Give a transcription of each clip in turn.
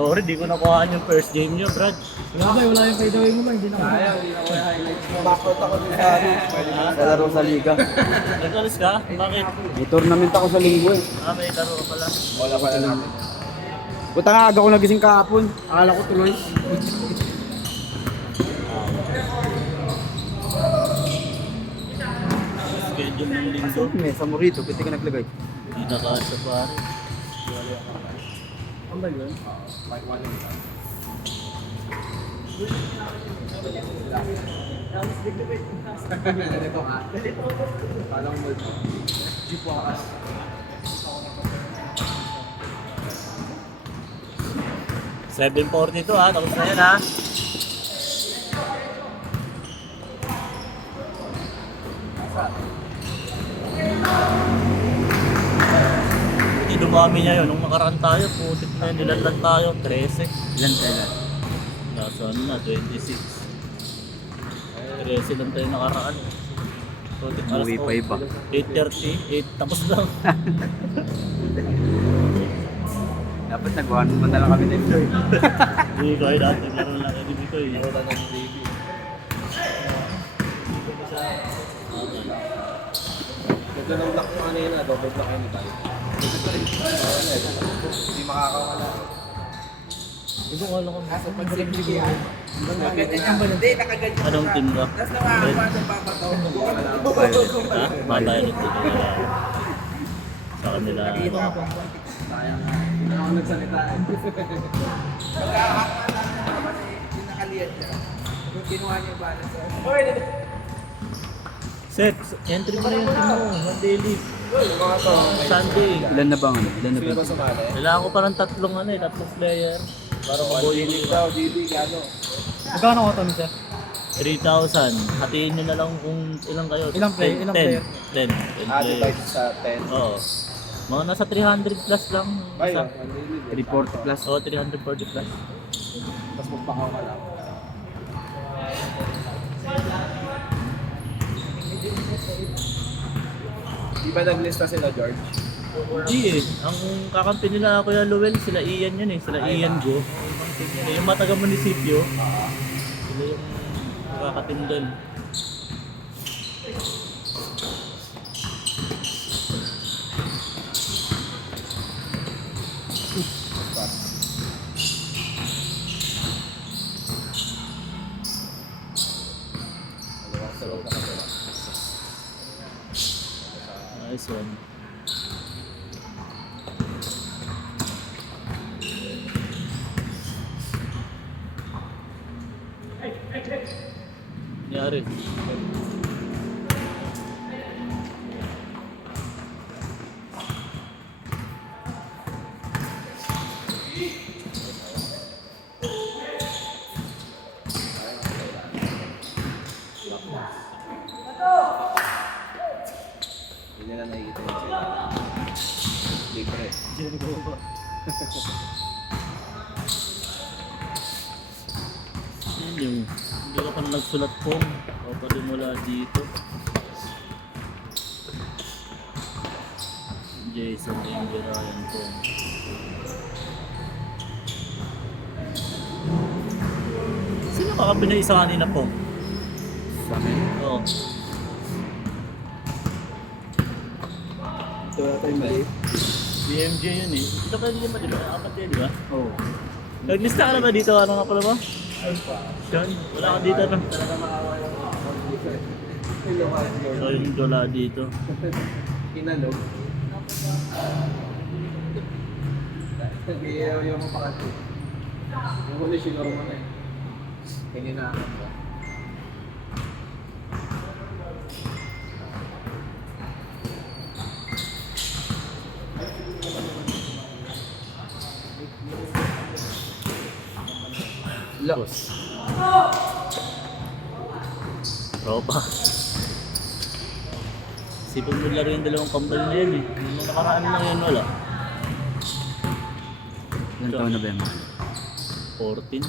Sorry, di ko nakuhaan yung first game nyo, Brad. Wala yung fadeaway mo ba? Hindi na ko. Backcourt ako din sa, sa laro sa liga. Nag-alis ka? Bakit? May tournament ako sa linggo eh. May laro ka pala. Wala pala namin. Puta nga, aga ko nagising kahapon. Akala ko tuloy. Schedule ng linggo. May sa Morito, pwede ka naglagay. Hindi na kasya pare. Ang ba yun? Ganito nga. Palang mo. Jeep wakas. $7.42 tapos na yan ha. Hindi dumami niya yun. Nung nakaraan tayo, putik na yun. Nilanlan tayo. 13. Ilan tayo? Nasa ano na, 26. 13 lang tayo nakaraan. Putik alas Umuwi pa iba. 8:30. 8 tapos lang. Dapat nagawa naman na lang kami na enjoy. Hindi ko ay dati laro lang hindi ko eh. Ganda ng lock mo kanina, double block yun tayo. Hindi makakawala. Gusto ko alam ko. Nasa pag-safety ko yan. Ganyan yan ba? Hindi, nakaganyan. Anong team ka? Tapos nakakakuha ng papato. Ha? Matayo dito. Sa kanila. Sayang nga. Hindi na ako nagsalita eh. Pagkakakala naman eh, pinakaliyan niya. Kung kinuha niya yung balance. Set, entry mo na yung team mo. One daily. Sunday. Ilan na bang ano? Ilan na bang? Kailangan ko pa ng tatlong player. Para mabuhay nila. Magkano ko ito, sir? 3,000. Hatiin nyo na lang kung ilang kayo. Ilang player? 10 players. sa 10. Oo. Mga nasa 300 plus lang. Isa. 340 plus. Oo, 340 plus. Tapos magpakaw ka lang. Di ba naglista sila, George? Hindi eh. Ang kakampi nila Kuya Luel, sila Ian yun eh. Sila Ian Go. Yung mga taga-munisipyo. Sila yung kakatim doon. Nice one. Nangyari. Hindi nila nakikita yung sila. Libre. Yan yung hindi ka pa nagsulat po. O pa rin mula dito. Jason Danger Ryan po. Sino kakabinay isa kanina po? Sa amin. Oo. Ito na tayo mali. BMJ yun eh. Ito pwede naman di ba? Apat yan di ba? Oo. Naglista ka na ba dito? Ano nga pala ba? Sean? Wala ka dito no? So yung dola dito. Kinalog. Nag-iiyaw yung mga pakati. Yung huli sinuro mo na eh. Hininahan ko. Los. Tropa. Sipag mo laro yung dalawang kambal na yun eh. Nung nakaraan lang yun wala. Ilan taon na ba yan? 14.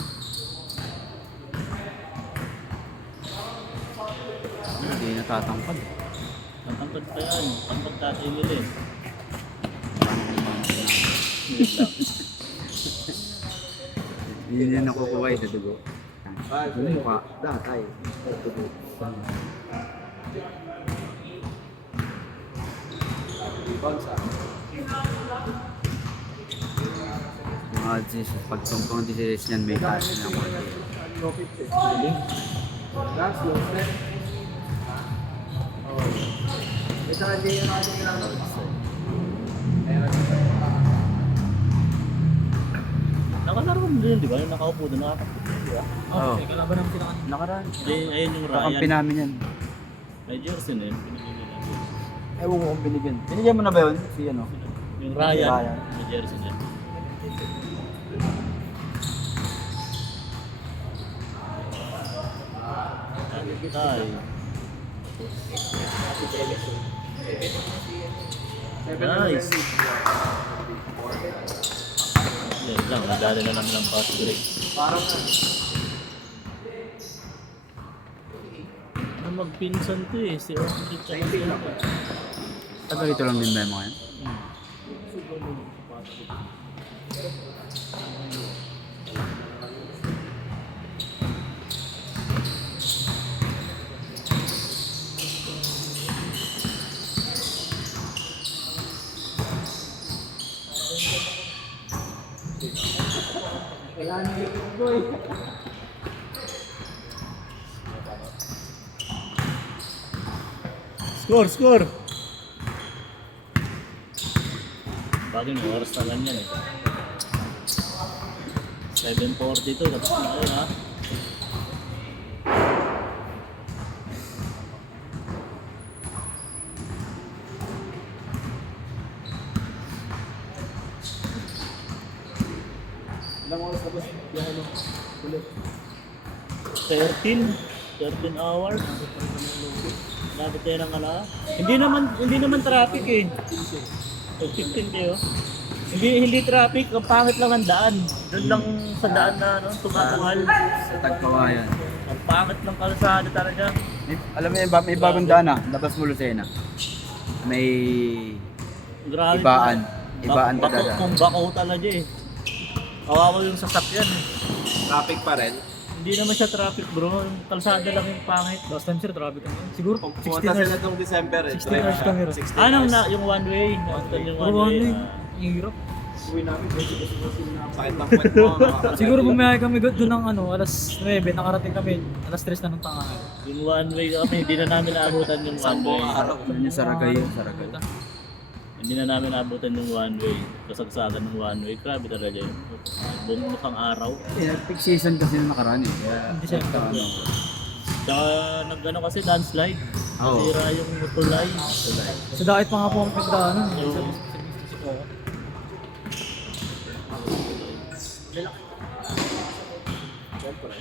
Hindi natatangkad. Natangkad pa yan. Tangkad tatay nila eh. Yun yung nakukuha sa dugo. Yung mukha. Datay. Mga disease, pag tungkong disease niyan, may taas na ako. That's low stress. Ito hindi yung ating kailangan. Nakalaro mo din, di ba? Yung nakaupo doon, nakakapit, di ba? Oo. Kalaban naman sila kanina. Nakaraan. Ayun yung Kakampi Ryan. namin yan. May jersey na yun. Binigyan nila. Ewan ko kung binigyan. Binigyan mo na ba yun? Si ano? Yung Ryan. Ryan. May jersey niya. Ay. Nice. Yan lang, nadali na namin ang fast break. Parang Magpinsan to eh, si Oki tsaka si Tagal ito lang din ba yung mga yan? Score, score! Bagay may oras na lang yan eh. 7:42, tapos na yun ha. ilang oras tapos biyahe mo. Ulit. 13 hours. Dapat tayo ng ala. Hindi naman traffic eh. 15 kayo. Hindi traffic, ang pangit lang ang daan. Doon lang sa daan na ano, tumatungal. Sa Tagkawayan. Ang pangit ng kalsada talaga. Alam mo yun, may bagong daan ah. Labas mo Lucena. May Grabe. ibaan. Ibaan pa Bako, dada. kung bakaw talaga eh. Kawawa yung sasakyan eh. Traffic pa rin. Hindi naman siya traffic bro, yung kalsada lang yung pangit. Last time sir, traffic kami. Siguro, Pumunta 16 hours. sila itong December eh. 16 hours kami rin. Anong na, yung one way? Yung Puro one way. Ang hirap. Uwi namin. Sakit ng kwent mo. Siguro bumiyahe kami doon ng alas 9, nakarating kami, alas 3 na ng tanghali. Yung one way kami, hindi na namin naabutan yung one way. Yun yung Saragay yun, Saragay. Hindi na namin naabutan yung one way. Kasagsagan ng one way. Grabe talaga yun. Buong mukhang araw. Peak season kasi yung nakaraan eh. Kaya, December. ano, Tsaka nag-ano kasi landslide. Oo. Nasira yung tulay. Sa dahit pa nga po kami pagdaanan. Oo.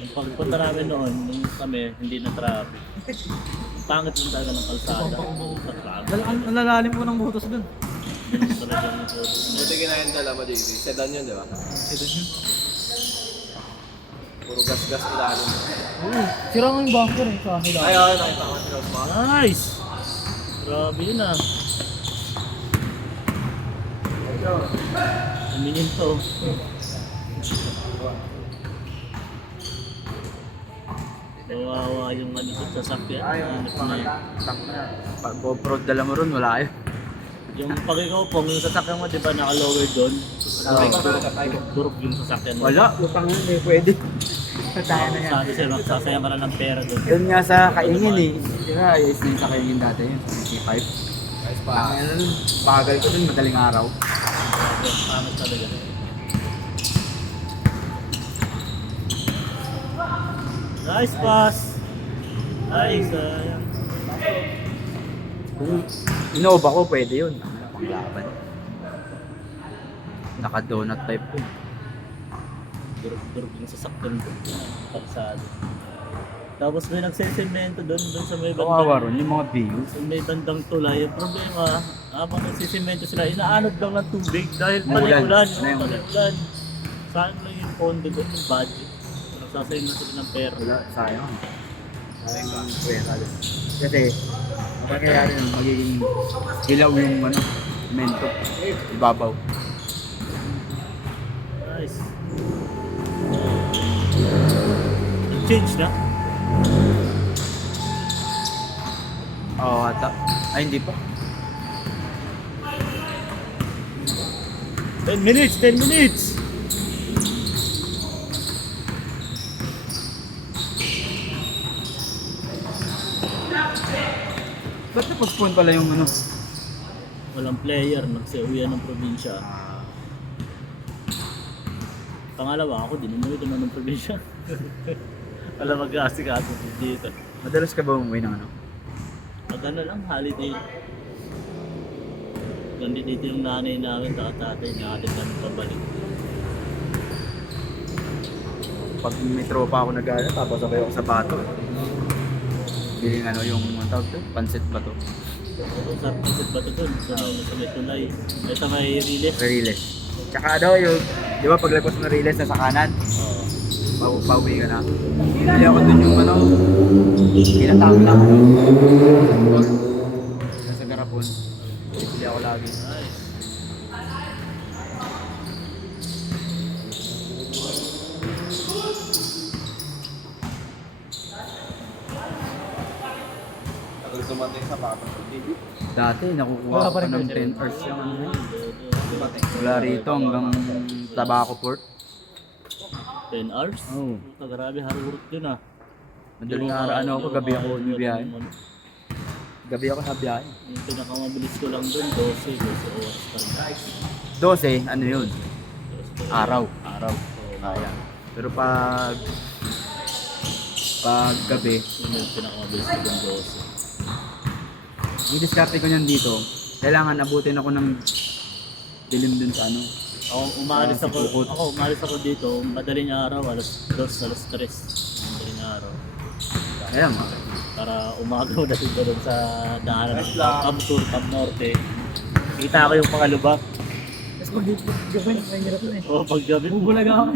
Yung pagpunta namin noon, nung kami, hindi na traffic. Pangit lang talaga ng kalsada. Sa traffic. Ang lalalim po ng butos doon. Ganun talaga yung photos. Buti kinahin dala mo, JB. Sedan yun, di ba? Ito yun. Puro gas-gas ilalim. Oo. Sira nga yung bunker eh sa kanila. Ay, oo, nakita ko sila sa mga. Nice! Grabe yun ah. Aminin to. Kawawa yung ano ko sa sakyan. Ay, Ano yung ko na yun. pangata. pag GoPro dala mo ron, wala yun. Yung pag ikaw pong, yung sasakyan mo, di ba naka-lower doon? Durog yung sasakyan mo. Wala, utang yun eh, pwede. Sabi sa'yo, magsasayang ka na ng pera doon. Yun nga sa Kaingin eh. Di ba, ayos na yun sa Kaingin dati yun, sa C5. Ayos pa. Bagal ko dun, madaling araw. Pangit talaga. Nice pass! Nice! Ayan. Kung inova ko, pwede yun. Panglaban. Naka-donut type ko. Durog yung sasakyan doon. Kalsada. Tapos may nagsisemento doon sa may Kawawa bandang, ron, yung mga views. sa may bandang tulay. Ang problema, habang nagsisemento sila, inaanod lang ng tubig dahil Umulan. panay-ulan. Panay-ulan. Panay-ulan. Saan lang yung pondo doon, yung budget. Nagsasayang na sila ng pera. Wala, sayang. Sayang ang pwera dun. Kasi, kapag nun, magiging ilaw yung ano, mento. Ibabaw. Nice. Change na? Oo, ata. Ay, hindi pa. 10 minutes, 10 minutes! Ba't na-postpone pala yung ano? Walang player, nagsiuwian ng probinsya. Pangalawa ako, din umuwi naman ng probinsya. Wala mag-aasikaso dito. Madalas ka ba umuwi ng ano? Pag ano lang, holiday. Nandito dito yung nanay namin, tatay natin kami pabalik. Pag may tropa ako nag-ano, tapos sabay ako sa bato. Biling ano yung ang tawag to? Pansit ba to? Ito sa pisit ba ito dun? Sa may tulay. Ito may release. Riles. Tsaka daw yung, di ba paglagpas mo ng Riles na sa kanan, Oo. pauwi ka na. Bili ako dun yung ano, pinatang lang. Nasa garapon. Bili ako lagi. Nice. Tagal dumating sa bata. Dati nakukuha ko ng 10 hours yung ano. Dumating. Mula rito hanggang Tabaco Port. 10 hours? Oo. Puta, grabe, hard work yun ah. Madaling araw, ano ako, gabi ako bibiyahe. Gabi ako sa biyahe. Yung pinakamabilis ko lang dun, 12 oras pa rin. 12, ano yun? Araw. Araw. Kaya. Pero pag gabi, Yun yung pinakamabilis ko dun, 12. yung diskarte ko niyan dito, kailangan abutin ako ng dilim dun sa ano. Umalis Ah, si Pukot. umalis ako dito, madaling araw, alas 2, alas 3. Madaling araw. Kaya nga. Para umagaw na dito doon sa daanan ng Cam Sur, Cam Norte. Kita ko yung mga lubak. Tapos pag gabi, mahirap na eh. O pag gabi, Bubulaga ako.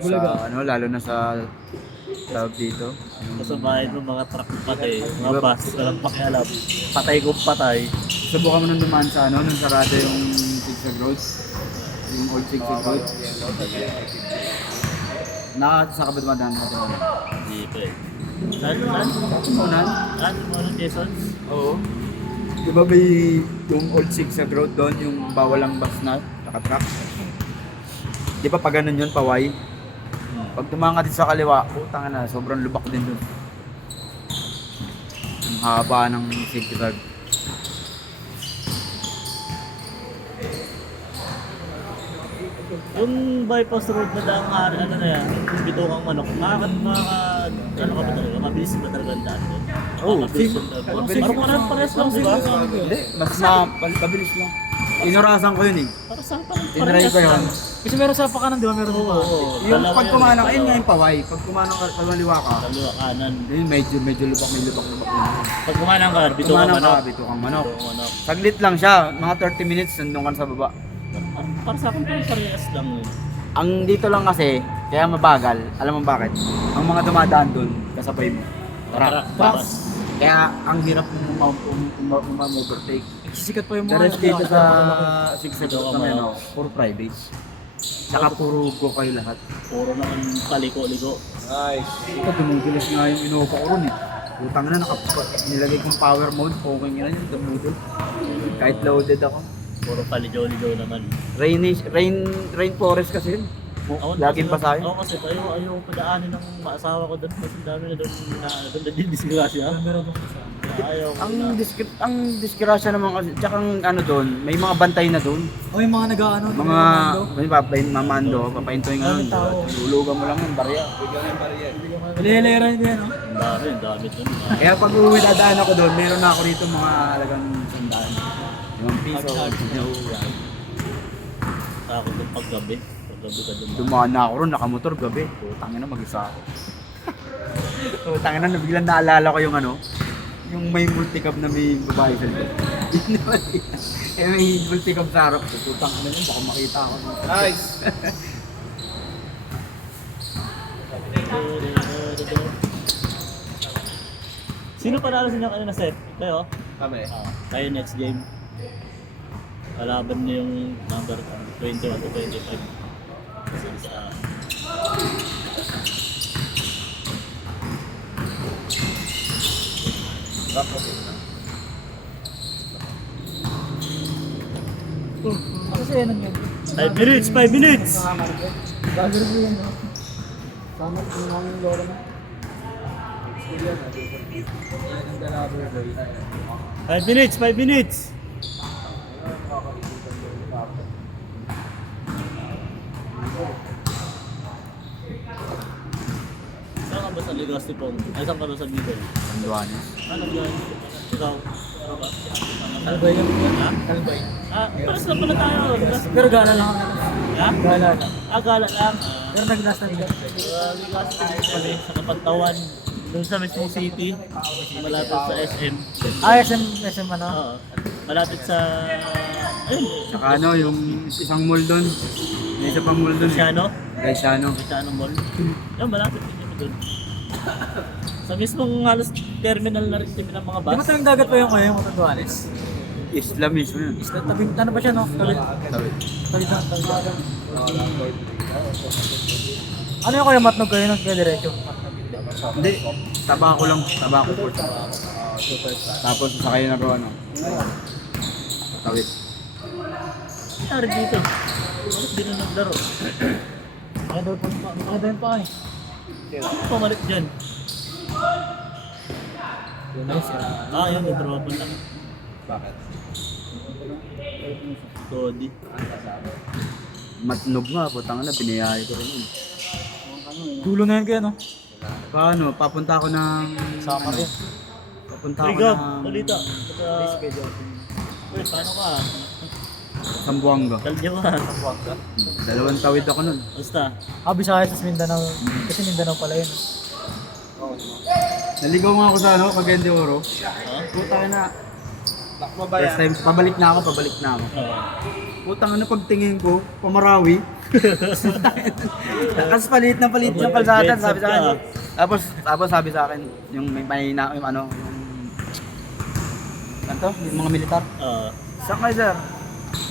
Sa ano, lalo na sa tawag dito. Sa bahay ng mga truck patay, mga bus, walang pakialam. Patay kung patay. Subukan mo nung dumaan sa ano, nung sarado yung Zigzag Road. Yung old Zigzag Road. Sa ka ba dumadaan na ito? Hindi pa eh. Saan? Saan? Unan? Saan? Mga Quezon? Oo. Di ba may yung old Zigzag Road doon, yung bawal ang bus na naka-truck? Di ba pag ganun yun, paway? Pag tumanga dito sa kaliwa, putang na, sobrang lubak din doon. Ang haba ng zigzag. Yung bypass road na daang ano na yan, Bitokang Manok, ano ka ba talaga? Mabilis ba talaga ang daan doon? Oo, Mabilis yung daan. Parang parehas lang, di ba? Hindi, mas mabilis lang. Inurasan ko yun eh. Para saan parang Tinry ko yun. Kasi meron sa pakanan, di ba? Meron Oo, oo. Yung Dalawa pag yun, kumanang, ayun dalawa. nga yung paway. Pag kumanang ka, kaliwa ka, Kaliwa kanan. yun medyo lubak, may lubak na. Pag kumanang ka, Bitokang Kumanang Manok. ka, Bitokang Manok. Bitokang Manok. Saglit lang siya, mga 30 minutes, nandun ka na sa baba. Para sa akin parang parehas lang yun. Ang dito lang kasi, kaya mabagal, alam mo bakit? Ang mga dumadaan doon, kasabay mo. Trucks. Kaya ang hirap mong overtake. Sisikat pa yung The mga rest dito sa 6 Dito ka kami, man. no? Puro private. Saka puro go kayo lahat. Puro naman paliko-liko. Nice. Ito, dumudulas nga yung Innova ko ron eh. Utang na, nilagay kong power mode, okay nga yun, dumudol. Kahit loaded ako. Puro paligaw-ligaw naman. Rainforest kasi yun. Laging basahin. Ako kasi ayaw padaanin ng maasawa ko doon. Kasi dami na doon nadidisgrasya. Meron doon sa Ayaw ko Ang na. ang disgrasya naman kasi, tsaka ang ano doon, may mga bantay na doon. O yung mga nag-ano, Mga, may mamando, papaintoy nga nun. Tao. Lulugan mo lang yun, barya. Hilera yun yan, no? Ang dami doon. Kaya pag uwi dadaan ako doon, meron na ako rito mga alagang sandaan. 5 piso. Takot doon paggabi. Paggabi ka doon. Dumaan na ako ron, nakamotor gabi. Putangin na, mag-isa ako. Putangin na, biglang naalala ko yung ano, yung may multicab na may babae sa likod. Yun naman eh, may multicab sa harap ko. Putangin na yun, baka makita ako. Nice. Sino panalo sa inyo kanina set? Kayo? Kami. Kayo next game. Kalaban niyo yung number 21 to 25. Kasi sa Ano sa'yo nun yun? 5 minutes, 5 minutes! Gagawin mo yun, no? Sama, kinuha yung loro na. 5 minutes, 5 minutes! Saan ka ba sa Legazpi Pong? Ay, saan ka ba sa Bicol? Anduanes. Ano yan? Ikaw? Ano ba? Kalbay yun. Ha? Kalbay. Paras na pala tayo. Pero gala lang ako. Ha? Gala lang. Gala lang. Pero nag-last na bigat. Legazpi kami sa Kapantawan. Doon sa mismong city. Malapit sa SM. SM ano? Oo. Malapit sa... Ayun. Tsaka ano, yung isang mall doon. May isa pang mall doon. Luciano? Gaisano. Luciano Mall. Yan, malapit din kami doon. Sa mismong halos terminal na rin kami ng mga Di bus. ba tayong dagat pa yung kayo, yung Matanduanes? Isla mismo yun. Tabing, ano ba siya, no? Tabing. Tawid. Tabing ng Ano yung kaya matnog kayo nun? Kaya diretso? Hindi. Tabako lang. Tabako po. Tapos sakay na ro ano. Tawid. Nangyari dito. Bakit di na naglaro? Ano doon pa eh? Pamalit dyan. Yun, may tropa lang. Bakit? Todi. Matnog nga. Putang na. Binayari ko rin yun. Dulo na yun kaya, no? Paano? Papunta ako ng... Sama rin. Papunta Hey, ako Gab, ng... balita. Uy, paano ka? Sambuanga. Kalye ka. 2 tawid ako nun. Basta. Bisaya sa Mindanao. Kasi Mindanao pala yun. Naligaw nga ako sa ano, Cagayan de Oro. Ha? Putang na. First time, pabalik na ako. Putang na pagtingin ko, Pamarawi. Tapos palit yung kalsada, sabi sa akin. Tapos sabi sa akin, yung may mahina, yung ano, yung mga militar. Saan kayo, sir?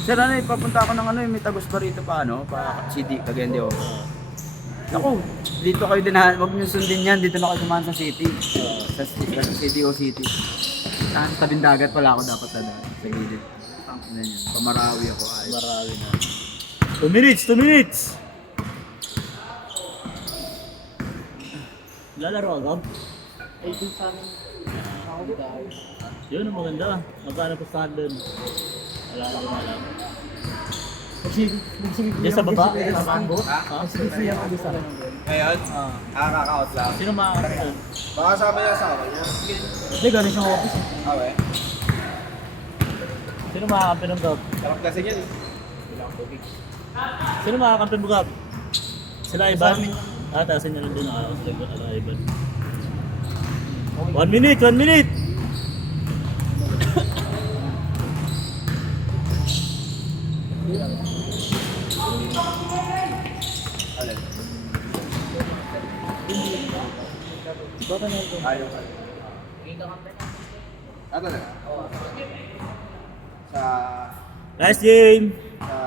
Sir, ano, papunta ako ng ano, may tagos pa rito pa, ano, pa city, Cagayan de Oro. Ako, dito kayo din, huwag niyo sundin yan, dito na kayo dumaan sa city. Sa city o city. Sa tabing dagat pala ako dapat sa gilid. Pamarawi ako. Marawi na. 2 minutes, 2 minutes! Lalaro agad? Yun ang maganda. Magkano pustahan doon? Wala ko alam. Diyan sa baba? Nagsisig ako doon sa akin. Ngayon, kaka-out lang. Sino makakasama doon? Baka sama niya sa akin. Hindi, galing siyang office. Awe. Sino makakampi ng Gab? Sarap kasi yan eh. Sino makakampi mo Gab? Sila Ivan? Tasin nila doon sila Ivan. 1 minute, 1 minute! Ayaw ka. Ano na? Sa... Nice game!